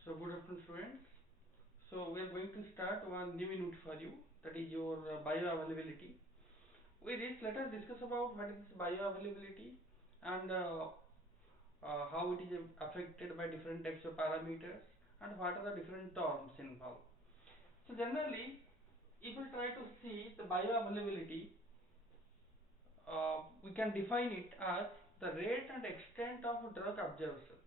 So good afternoon students. So we are going to start one new unit for you, that is your bioavailability. With this, let us discuss about what is bioavailability and how it is affected by different types of parameters and what are the different terms involved. So generally, if we try to see the bioavailability, we can define it as the rate and extent of drug absorption.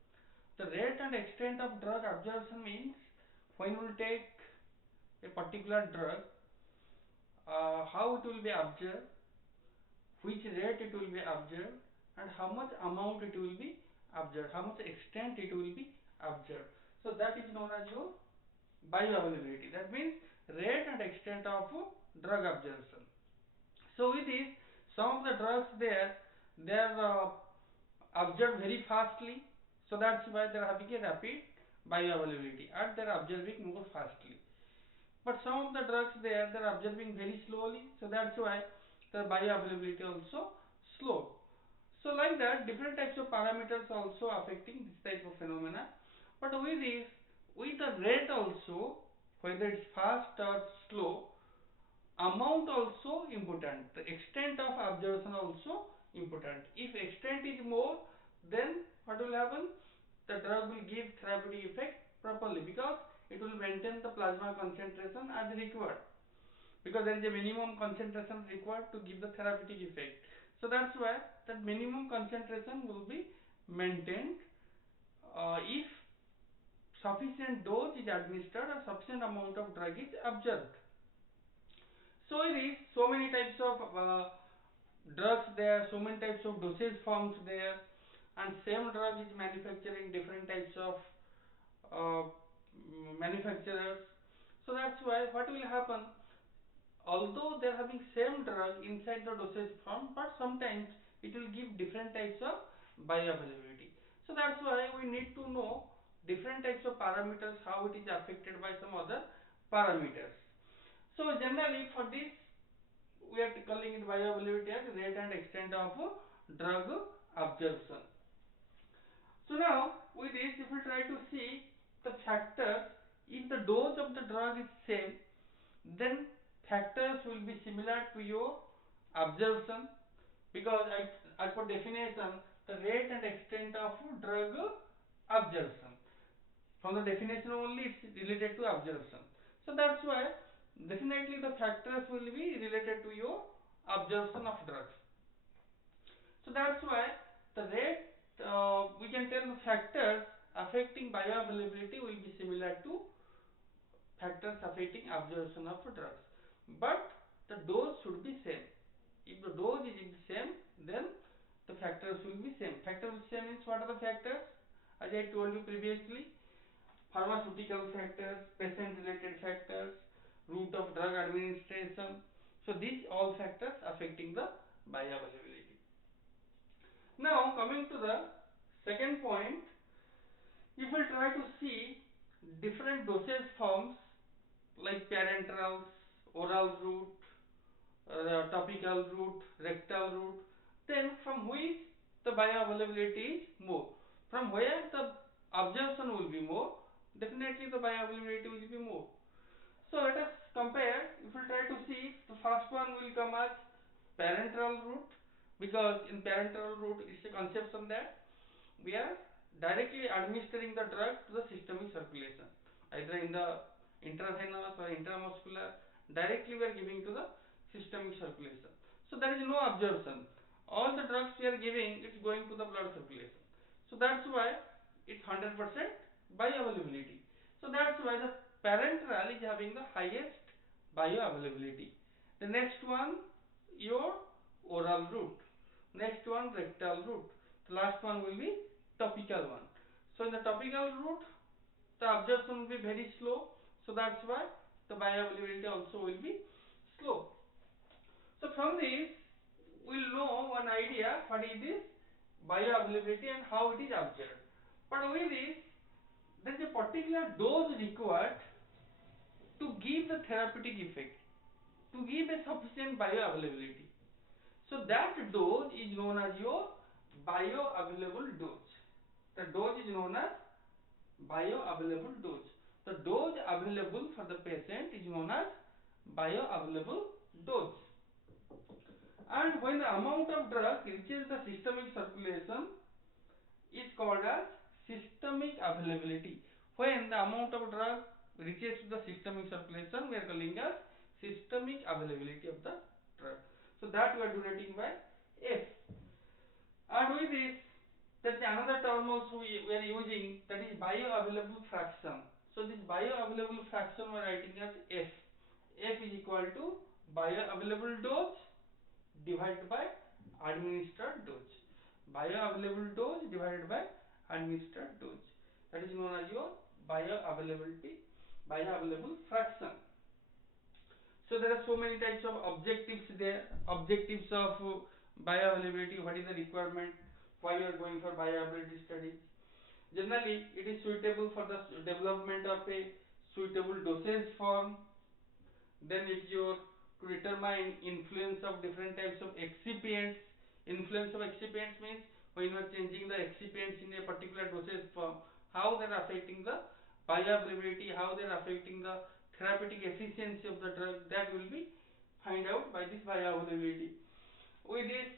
The rate and extent of drug absorption means when we take a particular drug, how it will be absorbed, which rate it will be absorbed, and how much amount it will be absorbed, how much extent it will be absorbed. So that is known as your bioavailability. That means rate and extent of drug absorption. So with this, some of the drugs they are absorbed very fastly. So that's why they are having a rapid bioavailability and they are absorbing more fastly. But some of the drugs they're absorbing very slowly, so that's why the bioavailability also slow. So like that, different types of parameters also affecting this type of phenomena. But with this, with the rate also, whether it's fast or slow, amount also important. The extent of absorption also important. If extent is more, then what will happen? The drug will give therapeutic effect properly because it will maintain the plasma concentration as required, because there is a minimum concentration required to give the therapeutic effect. So that's why that minimum concentration will be maintained if sufficient dose is administered or sufficient amount of drug is absorbed. So it is so many types of drugs there, so many types of dosage forms there, and same drug is manufactured in different types of uh, manufacturers. So that's why what will happen, although they are having same drug inside the dosage form, but sometimes it will give different types of bioavailability. So that's why we need to know different types of parameters, how it is affected by some other parameters. So generally for this, we are calling it bioavailability as rate and extent of drug absorption. So now with this, if we try to see the factors, if the dose of the drug is same, then factors will be similar to your absorption, because as per definition, the rate and extent of drug absorption. From the definition only it's related to absorption. So that's why definitely the factors will be related to your absorption of drugs. So that's why the rate, we can tell the factors affecting bioavailability will be similar to factors affecting absorption of drugs, but the dose should be same. If the dose is the same, then the factors will be same. Factors will be same means what are the factors? As I told you previously, pharmaceutical factors, patient related factors, route of drug administration. So these all factors affecting the bioavailability. Now coming to the second point, if we try to see different dosage forms like parenterals, oral route, topical route, rectal route, then from which the bioavailability is more, from where the absorption will be more, definitely the bioavailability will be more. So let us compare. If we try to see, the first one will come as parenteral route, because in parenteral route it's a conception that we are directly administering the drug to the systemic circulation, either in the intravenous or intramuscular. Directly we are giving to the systemic circulation. So there is no absorption. All the drugs we are giving, it's going to the blood circulation. So that's why it's 100% bioavailability. So that's why the parenteral is having the highest bioavailability. The next one, your oral route. Next one, rectal route. The last one will be topical one. So in the topical route, the absorption will be very slow. So that's why the bioavailability also will be slow. So from this, we'll know one idea what is this bioavailability and how it is absorbed. But with this, there is a particular dose required to give the therapeutic effect, to give a sufficient bioavailability. So that dose is known as your bioavailable dose. The dose is known as bioavailable dose. The dose available for the patient is known as bioavailable dose. And when the amount of drug reaches the systemic circulation is called as systemic availability. When the amount of drug reaches to the systemic circulation, we are calling as systemic availability of the drug. So that we are denoting by S. And with this, there is another term also we are using, that is bioavailable fraction. So this bioavailable fraction we are writing as F. F is equal to bioavailable dose divided by administered dose. Bioavailable dose divided by administered dose. That is known as your bioavailable fraction. So there are so many types of objectives there. Objectives of bioavailability, what is the requirement, why you are going for bioavailability studies. Generally, it is suitable for the development of a suitable dosage form. Then it is your to determine influence of different types of excipients. Influence of excipients means when you are changing the excipients in a particular dosage form, how they are affecting the bioavailability, how they are affecting the therapeutic efficiency of the drug, that will be find out by this bioavailability. With this,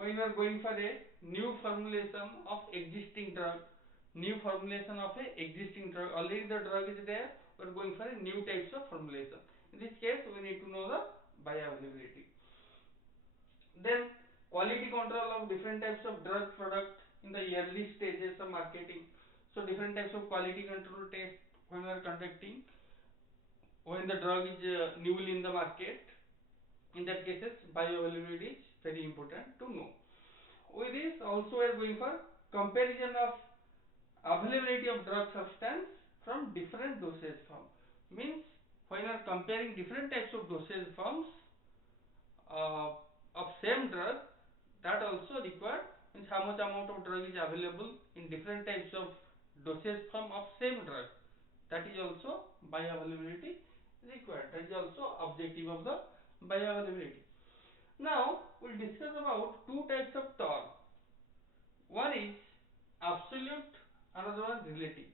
when you are going for a new formulation of existing drug, already the drug is there, we are going for a new types of formulation. In this case, we need to know the bioavailability. Then quality control of different types of drug product in the early stages of marketing. So different types of quality control tests when we are conducting when the drug is newly in the market. In that cases, bioavailability is very important to know. With this, also we are going for comparison of availability of drug substance from different dosage forms. Means when you are comparing different types of dosage forms of same drug, that also required, means how much amount of drug is available in different types of dosage form of same drug. That is also bioavailability required. That is also objective of the bioavailability. Now we will discuss about two types of term. One is absolute, another one relative.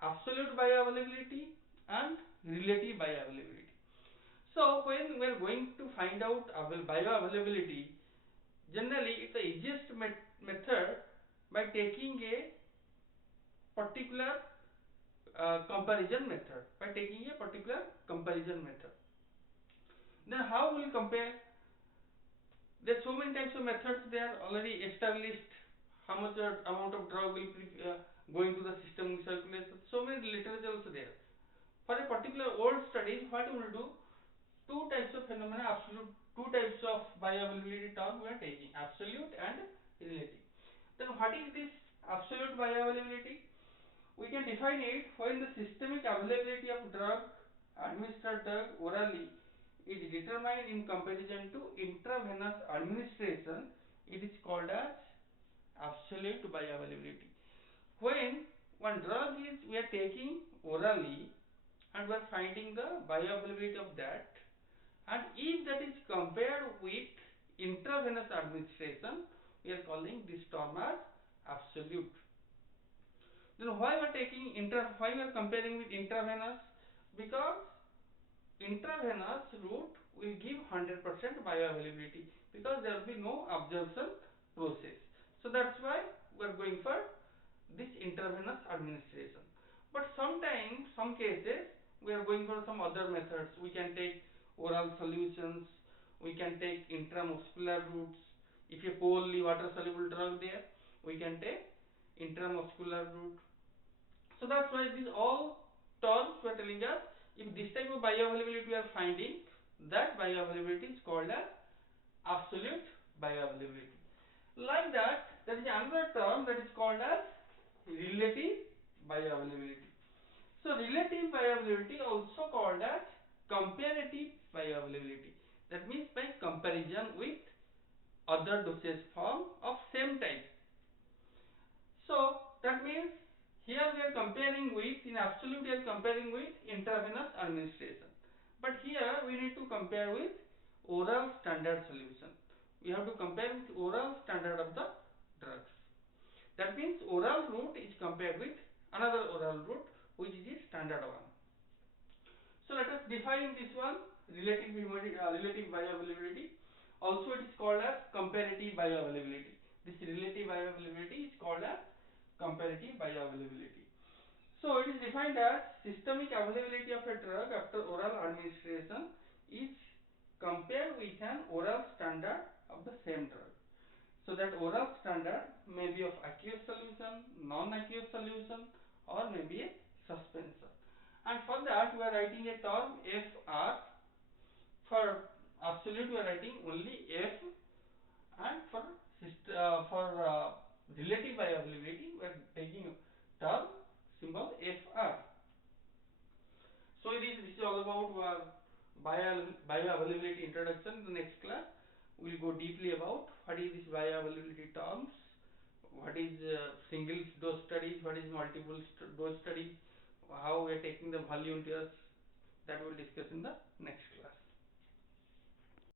Absolute bioavailability and relative bioavailability. So when we are going to find out bioavailability, generally it's the easiest method by taking a particular comparison method. Then how will compare? There are so many types of methods, they are already established. How much amount of drug will going to the system circulation. So many literature also there. For a particular old studies, what we will do? Two types of phenomena, two types of bioavailability term we are taking, absolute and relative. Then what is this absolute bioavailability? We can define it when the systemic availability of drug, administered drug orally, is determined in comparison to intravenous administration. It is called as absolute bioavailability. When one drug is we are taking orally and we are finding the bioavailability of that, and if that is compared with intravenous administration, we are calling this term as absolute. Then why we are comparing with intravenous? Because intravenous route will give 100% bioavailability because there will be no absorption process. So that's why we are going for this intravenous administration. But sometimes, some cases, we are going for some other methods. We can take oral solutions, we can take intramuscular routes. If a poorly water soluble drug there, we can take intramuscular route. So that's why these all terms we are telling us, if this type of bioavailability we are finding, that bioavailability is called as absolute bioavailability. Like that, there is another term that is called as relative bioavailability. So relative bioavailability also called as comparative bioavailability. That means by comparison with other dosage form of same type. So that means here we are comparing with, in absolute we are comparing with intravenous administration. But here we need to compare with oral standard solution. We have to compare with oral standard of the drugs. That means oral route is compared with another oral route which is the standard one. So let us define this one, relative bioavailability. Also it is called as comparative bioavailability. This relative bioavailability is called as comparative bioavailability. So it is defined as systemic availability of a drug after oral administration is compared with an oral standard of the same drug. So that oral standard may be of aqueous solution, non-aqueous solution, or maybe a suspension. And for that we are writing a term FR. For absolute we are writing only F, and for relative bioavailability we are taking term symbol FR. So this is all about bioavailability introduction. In the next class we will go deeply about what is this bioavailability terms, what is single dose studies, what is multiple dose studies, how we are taking the volume tests, that we will discuss in the next class.